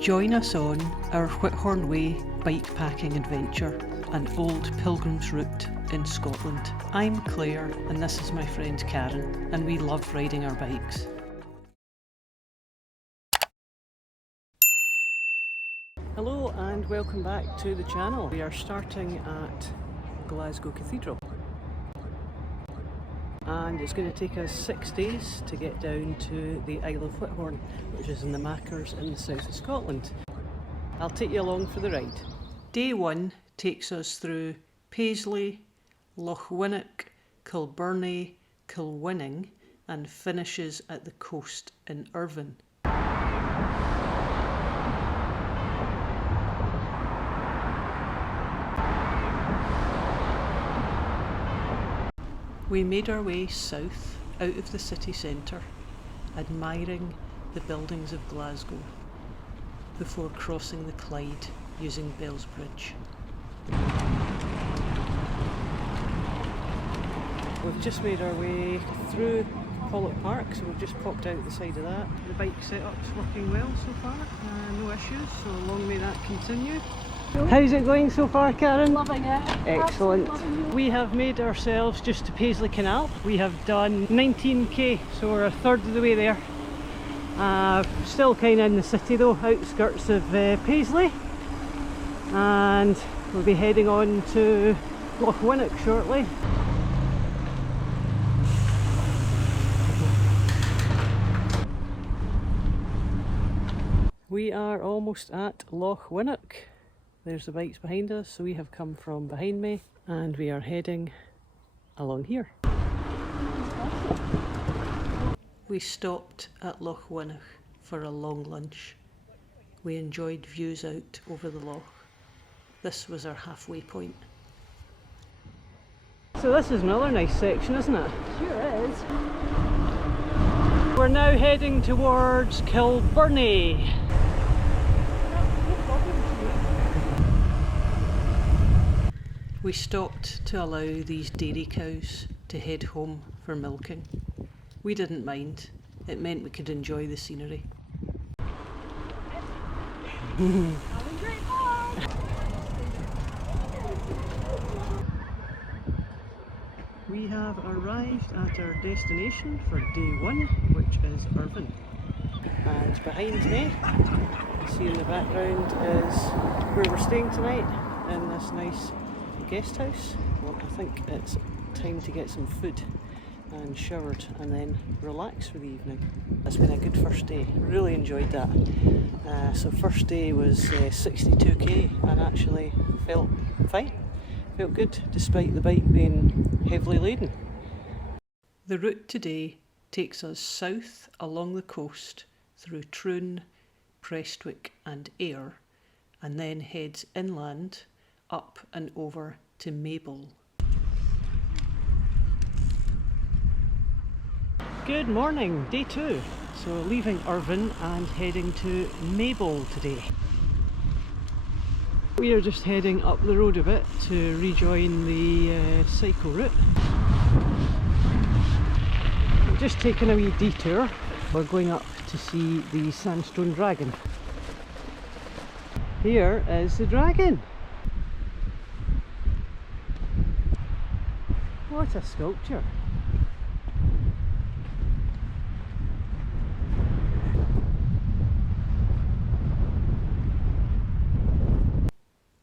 Join us on our Whithorn Way bikepacking adventure, an old pilgrim's route in Scotland. I'm Claire and this is my friend Karen, and we love riding our bikes. Hello and welcome back to the channel. We are starting at Glasgow Cathedral. And it's going to take us 6 days to get down to the Isle of Whithorn, which is in the Machars in the south of Scotland. I'll take you along for the ride. Day 1 takes us through Paisley, Loch Winnock, Kilbirnie, Kilwinning, and finishes at the coast in Irvine. We made our way south out of the city centre, admiring the buildings of Glasgow, before crossing the Clyde using Bell's Bridge. We've just made our way through Pollock Park, so we've just popped out the side of that. The bike setup's working well so far, no issues, so long may that continue. How's it going so far, Karen? Loving it. Excellent. Loving it. We have made ourselves just to Paisley Canal. We have done 19k, so we're a third of the way there. Still kind of in the city though, outskirts of Paisley. And we'll be heading on to Loch Winnock shortly. We are almost at Loch Winnock. There's the bikes behind us, so we have come from behind me and we are heading along here. We stopped at Loch Winnock for a long lunch. We enjoyed views out over the loch. This was our halfway point. So this is another nice section, isn't it? Sure is. We're now heading towards Kilbirnie. We stopped to allow these dairy cows to head home for milking. We didn't mind, it meant we could enjoy the scenery. Having great fun! We have arrived at our destination for day 1, which is Irvine. And behind me, you see in the background, is where we're staying tonight, in this nice guest house. Well, I think it's time to get some food and showered and then relax for the evening. It's been a good first day, really enjoyed that. So first day was 62k and actually felt fine, felt good despite the bike being heavily laden. The route today takes us south along the coast through Troon, Prestwick and Ayr, and then heads inland up and over to Maybole. Good morning, day 2. So leaving Irvine and heading to Maybole today. We are just heading up the road a bit to rejoin the cycle route. We've just taken a wee detour. We're going up to see the sandstone dragon. Here is the dragon. What a sculpture!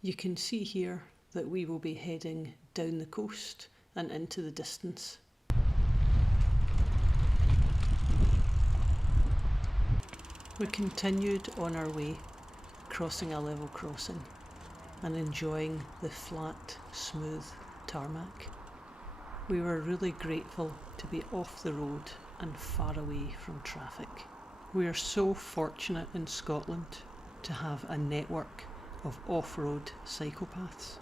You can see here that we will be heading down the coast and into the distance. We continued on our way, crossing a level crossing and enjoying the flat, smooth tarmac. We were really grateful to be off the road and far away from traffic. We are so fortunate in Scotland to have a network of off-road cyclopaths.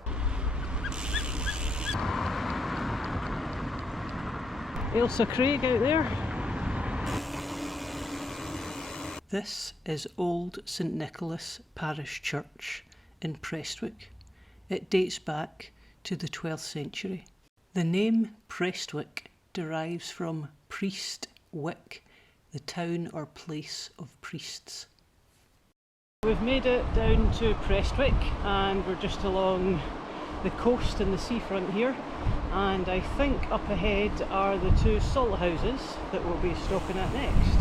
Ailsa Craig out there. This is Old St Nicholas Parish Church in Prestwick. It dates back to the 12th century. The name Prestwick derives from Priest Wick, the town or place of priests. we've made it down to Prestwick and we're just along the coast and the seafront here, and I think up ahead are the two salt houses that we'll be stopping at next.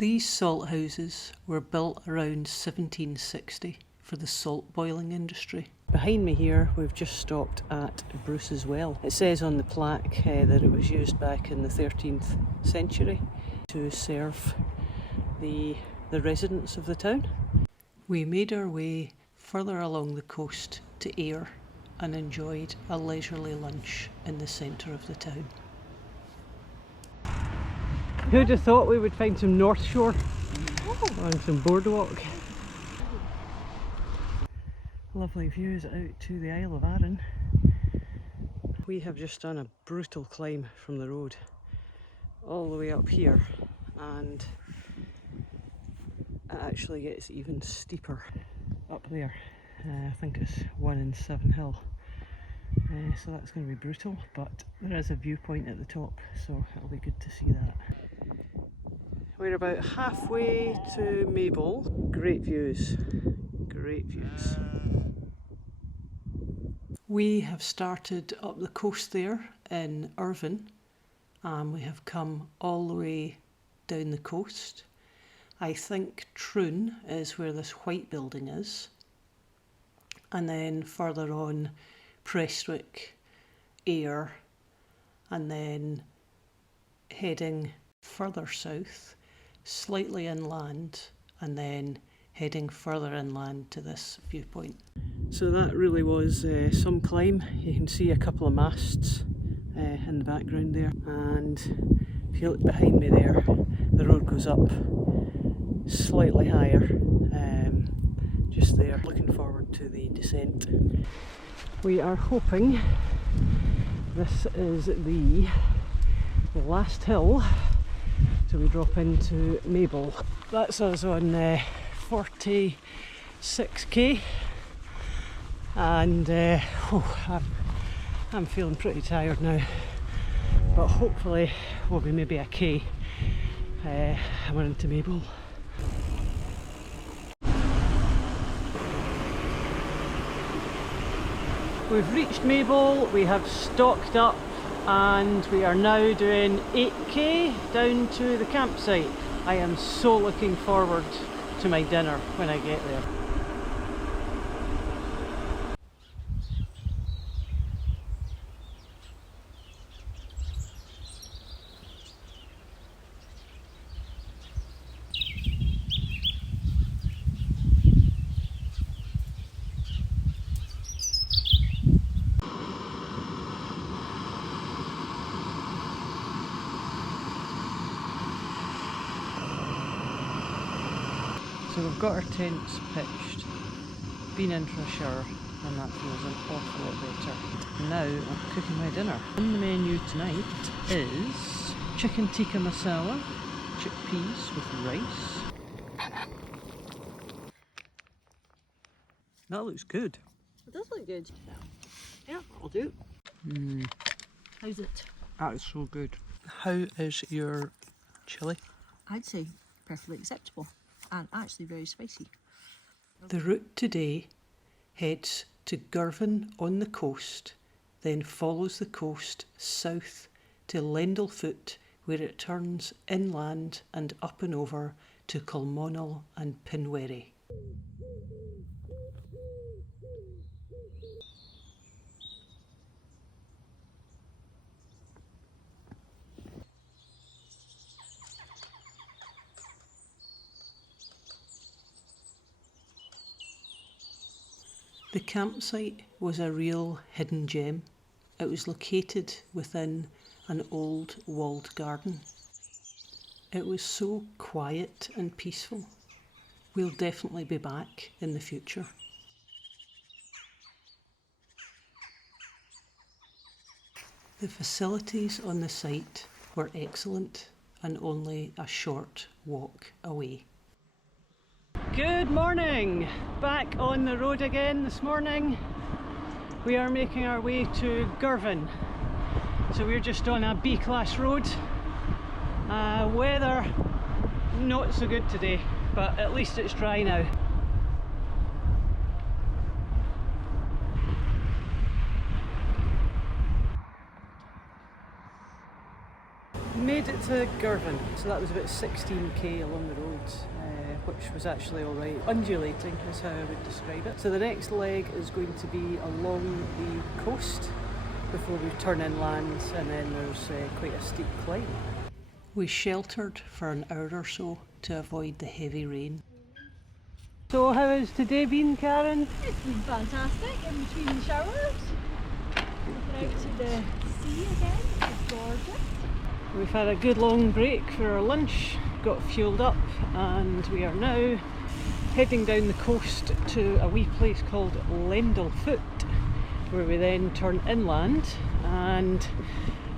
These salt houses were built around 1760 for the salt boiling industry. Behind me here we've just stopped at Bruce's Well. It says on the plaque that it was used back in the 13th century to serve the residents of the town. We made our way further along the coast to Ayr and enjoyed a leisurely lunch in the centre of the town. Who'd have thought we would find some North Shore on some boardwalk? Lovely views out to the Isle of Arran. We have just done a brutal climb from the road all the way up here, and it actually gets even steeper up there. I think it's 1 in 7 Hill. So that's going to be brutal, but there is a viewpoint at the top, so it'll be good to see that. We're about halfway to Maybole. Great views, great views. We have started up the coast there in Irvine, and we have come all the way down the coast. I think Troon is where this white building is, and then further on Prestwick, Ayr, and then heading further south, slightly inland, and then heading further inland to this viewpoint. So that really was some climb. You can see a couple of masts in the background there, and if you look behind me there, the road goes up slightly higher, just there. Looking forward to the descent. We are hoping this is the last hill till we drop into Maybole. That's us on 46k, and I'm feeling pretty tired now, but hopefully we'll be maybe a k and we're into Maybole. We've reached Maybole, we have stocked up, and we are now doing 8k down to the campsite. I am so looking forward to my dinner when I get there. So we've got our tents pitched, been in for a shower, and that feels an awful lot better. Now I'm cooking my dinner. On the menu tonight is chicken tikka masala, chickpeas with rice. That looks good. It does look good. Yeah, I'll do. How's it? That is so good. How is your chilli? I'd say perfectly acceptable, and actually very spicy. The route today heads to Girvan on the coast, then follows the coast south to Lendlefoot, where it turns inland and up and over to Colmonel and Pinwherry. The campsite was a real hidden gem. It was located within an old walled garden. It was so quiet and peaceful. We'll definitely be back in the future. The facilities on the site were excellent and only a short walk away. Good morning! Back on the road again this morning. We are making our way to Girvan. So we're just on a B-class road. Weather not so good today. but at least it's dry now. Made it to Irvine, so that was about 16k along the road, which was actually alright. Undulating is how I would describe it. So the next leg is going to be along the coast before we turn inland, and then there's quite a steep climb. We sheltered for an hour or so to avoid the heavy rain. So how has today been, Karen? It's been fantastic in between the showers. Looking out to the sea again, it's gorgeous. We've had a good long break for our lunch, got fueled up, and we are now heading down the coast to a wee place called Lendlefoot, where we then turn inland and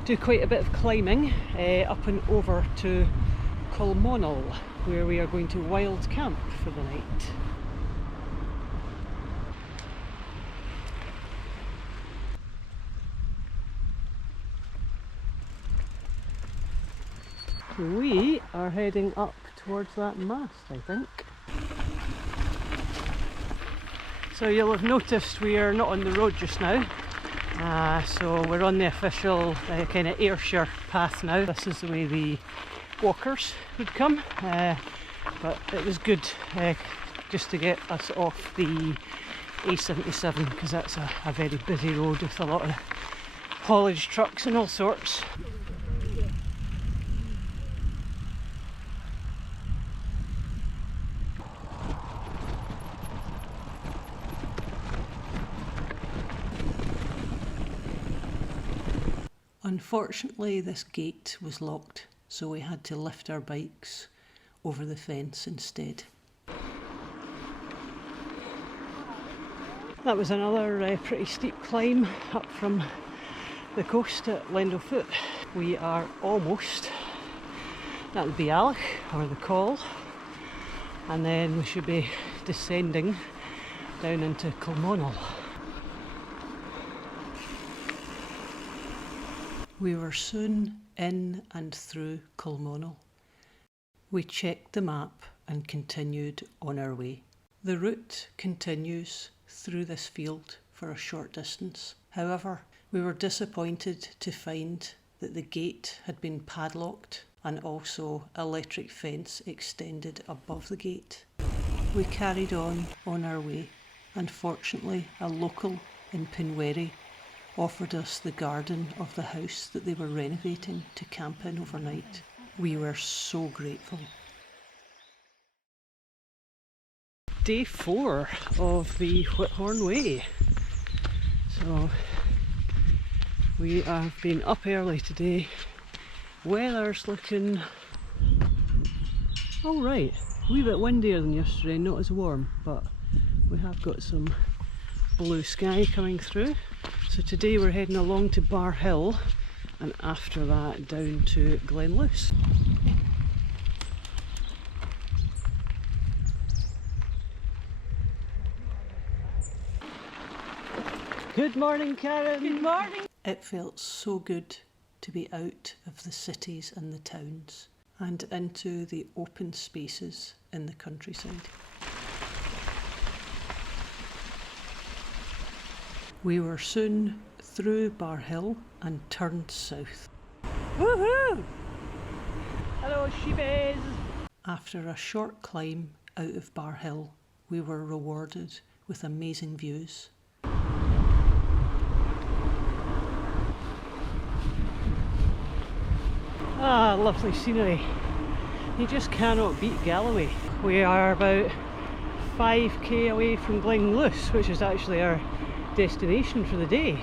do quite a bit of climbing up and over to Colmonel, where we are going to wild camp for the night. We are heading up towards that mast, I think. So you'll have noticed we are not on the road just now. So we're on the official kind of Ayrshire path now. This is the way the walkers would come. But it was good just to get us off the A77, because that's a very busy road with a lot of haulage trucks and all sorts. Unfortunately, this gate was locked, so we had to lift our bikes over the fence instead. That was another pretty steep climb up from the coast at Lendlefoot. We are almost at the Bialach, or the Col, and then we should be descending down into Colmonel. We were soon in and through Colmonel. We checked the map and continued on our way. The route continues through this field for a short distance. However, we were disappointed to find that the gate had been padlocked and also electric fence extended above the gate. We carried on our way, and fortunately a local in Pinwherry offered us the garden of the house that they were renovating to camp in overnight. We were so grateful. Day 4 of the Whithorn Way. So we have been up early today. Weather's looking alright. A wee bit windier than yesterday, not as warm, but we have got some blue sky coming through. So today we're heading along to Bar Hill, and after that down to Glenluce. Good morning, Karen. Good morning. It felt so good to be out of the cities and the towns and into the open spaces in the countryside. We were soon through Bar Hill and turned south. Woohoo! Hello, sheepies! After a short climb out of Bar Hill, we were rewarded with amazing views. Ah, lovely scenery. You just cannot beat Galloway. We are about 5k away from Glenluce, which is actually our destination for the day.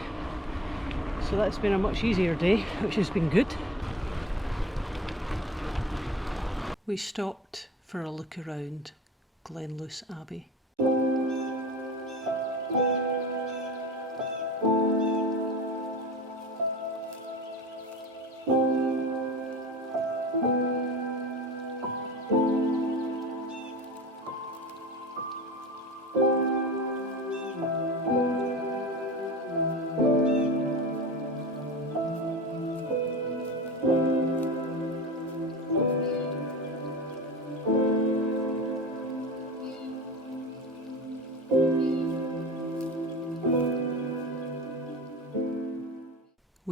So that's been a much easier day, which has been good. We stopped for a look around Glenluce Abbey.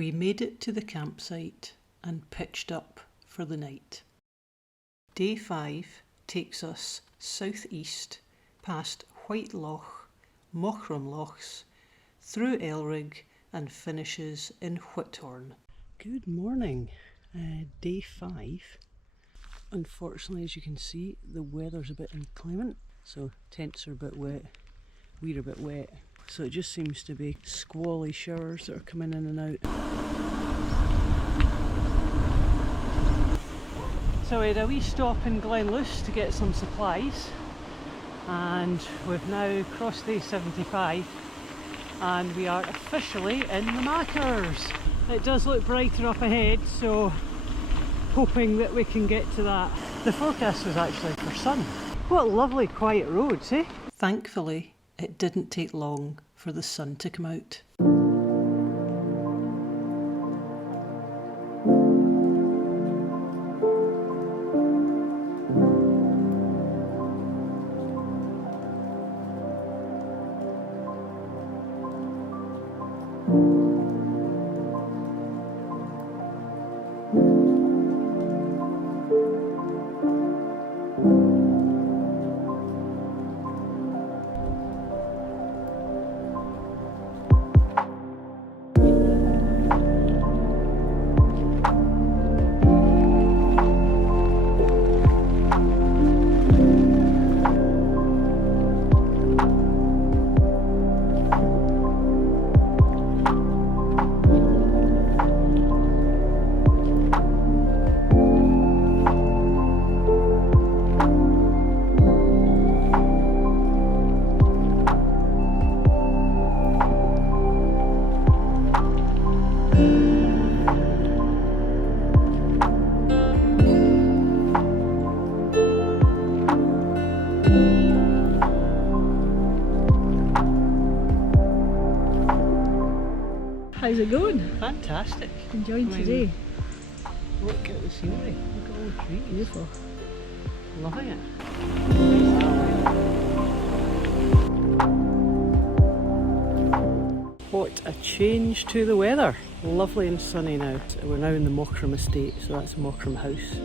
we made it to the campsite and pitched up for the night. Day 5 takes us southeast past Whiteloch, Mochram Lochs, through Elrig and finishes in Whithorn. Good morning, day 5. Unfortunately, as you can see, the weather's a bit inclement, so tents are a bit wet, we're a bit wet, so it just seems to be squally showers that are coming in and out. So we had a wee stop in Glenluce to get some supplies, and we've now crossed the 75 and we are officially in the Mackers. It does look brighter up ahead, so hoping that we can get to that. The forecast was actually for sun. What lovely quiet roads, eh? Thankfully, it didn't take long for the sun to come out. How's it going? Fantastic. Enjoying today? Look at the scenery, look at all the trees. Beautiful. Loving it. What a change to the weather. Lovely and sunny now. We're now in the Mochram estate, so that's Mochram House.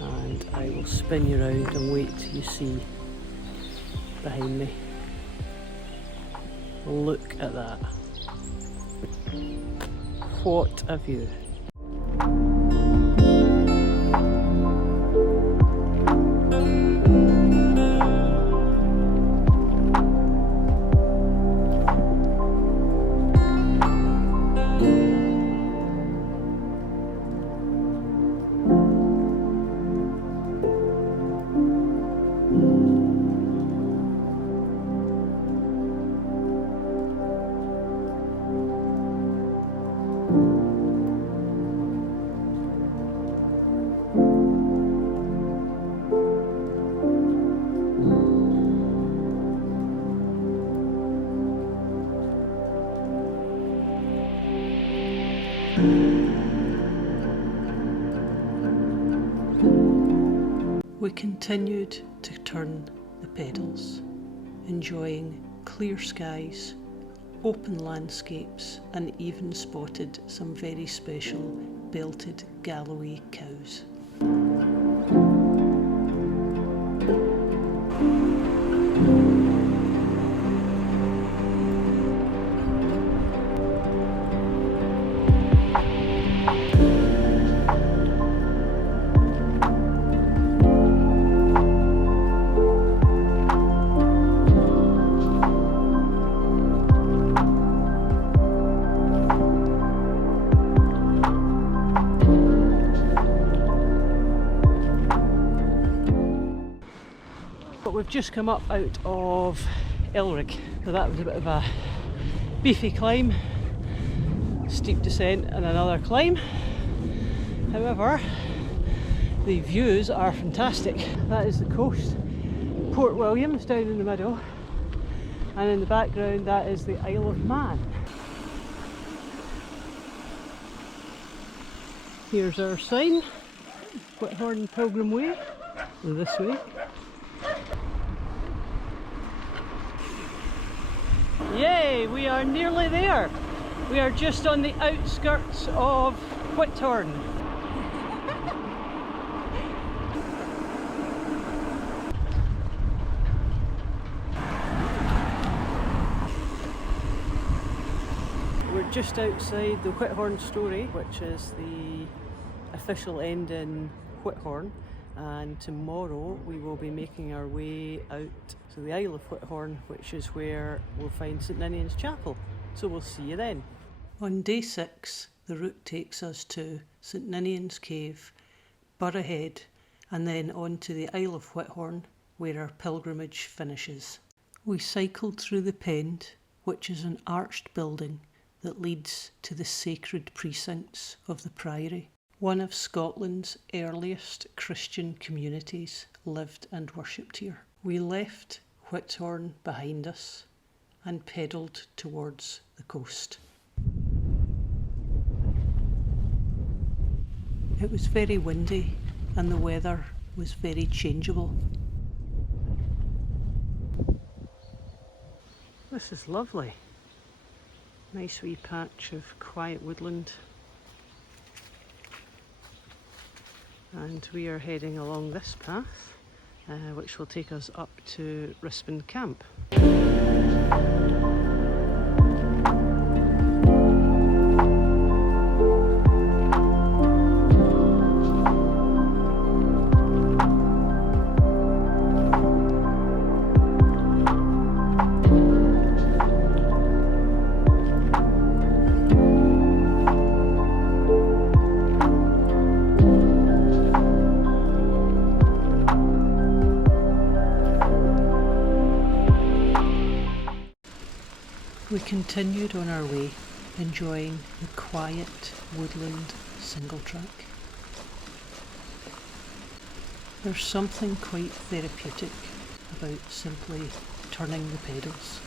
And I will spin you around and wait till you see behind me. Look at that. What a view. We continued to turn the pedals, enjoying clear skies, open landscapes, and even spotted some very special belted Galloway cows. We've just come up out of Elrig, so that was a bit of a beefy climb, steep descent and another climb. However, the views are fantastic. That is the coast. Port William's down in the middle, and in the background that is the Isle of Man. Here's our sign, Whithorn Pilgrim Way, this way. Yay, we are nearly there. We are just on the outskirts of Whithorn. We're just outside the Whithorn Story, which is the official end in Whithorn, and tomorrow we will be making our way out to the Isle of Whithorn, which is where we'll find St Ninian's Chapel. So we'll see you then. On day 6, the route takes us to St Ninian's Cave, AERØHEAD, and then on to the Isle of Whithorn, where our pilgrimage finishes. We cycled through the Pend, which is an arched building that leads to the sacred precincts of the Priory. One of Scotland's earliest Christian communities lived and worshipped here. We left Whithorn behind us and pedalled towards the coast. It was very windy and the weather was very changeable. This is lovely. Nice wee patch of quiet woodland. And we are heading along this path, which will take us up to Rispin Camp. We continued on our way, enjoying the quiet woodland single track. There's something quite therapeutic about simply turning the pedals.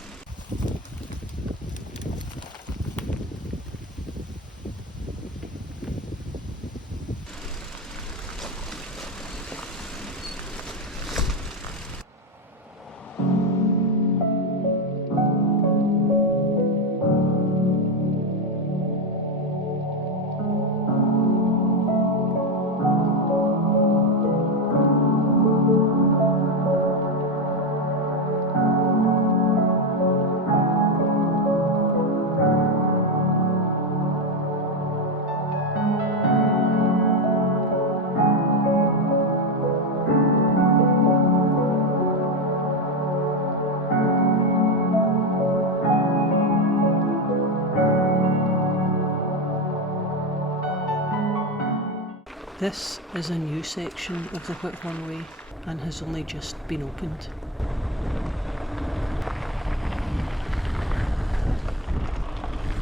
This is a new section of the Whithorn Way and has only just been opened.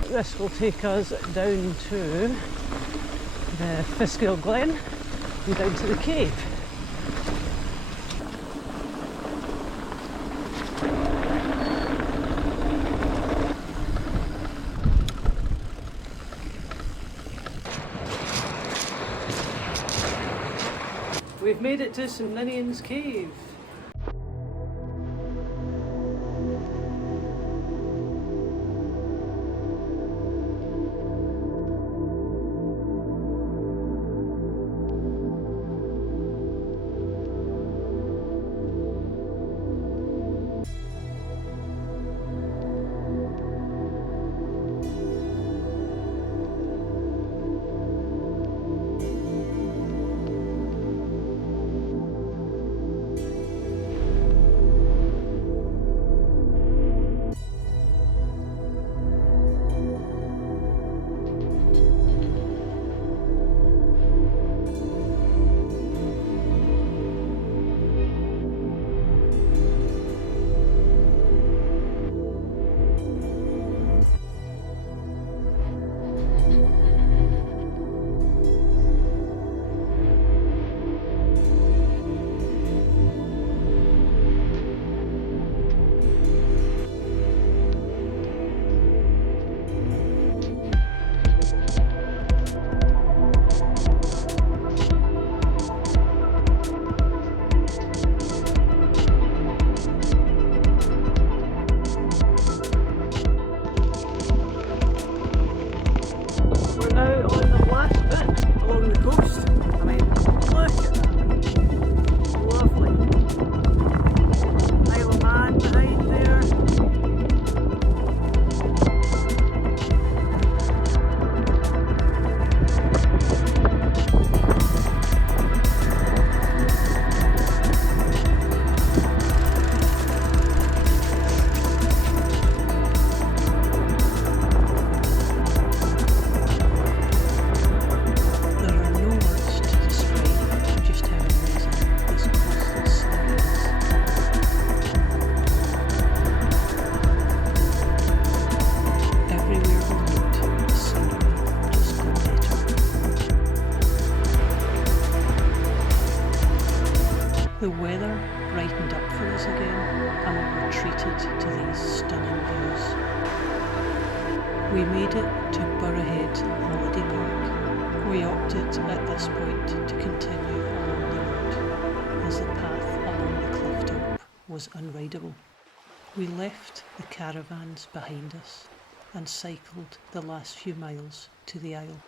This will take us down to the Fiscal Glen and down to the cave. We've made it to St Ninian's Cave. brightened up for us again, and we were treated to these stunning views. We made it to AERØHEAD Holiday Park. We opted at this point to continue along the road, as the path along the cliff top was unrideable. We left the caravans behind us and cycled the last few miles to the Isle.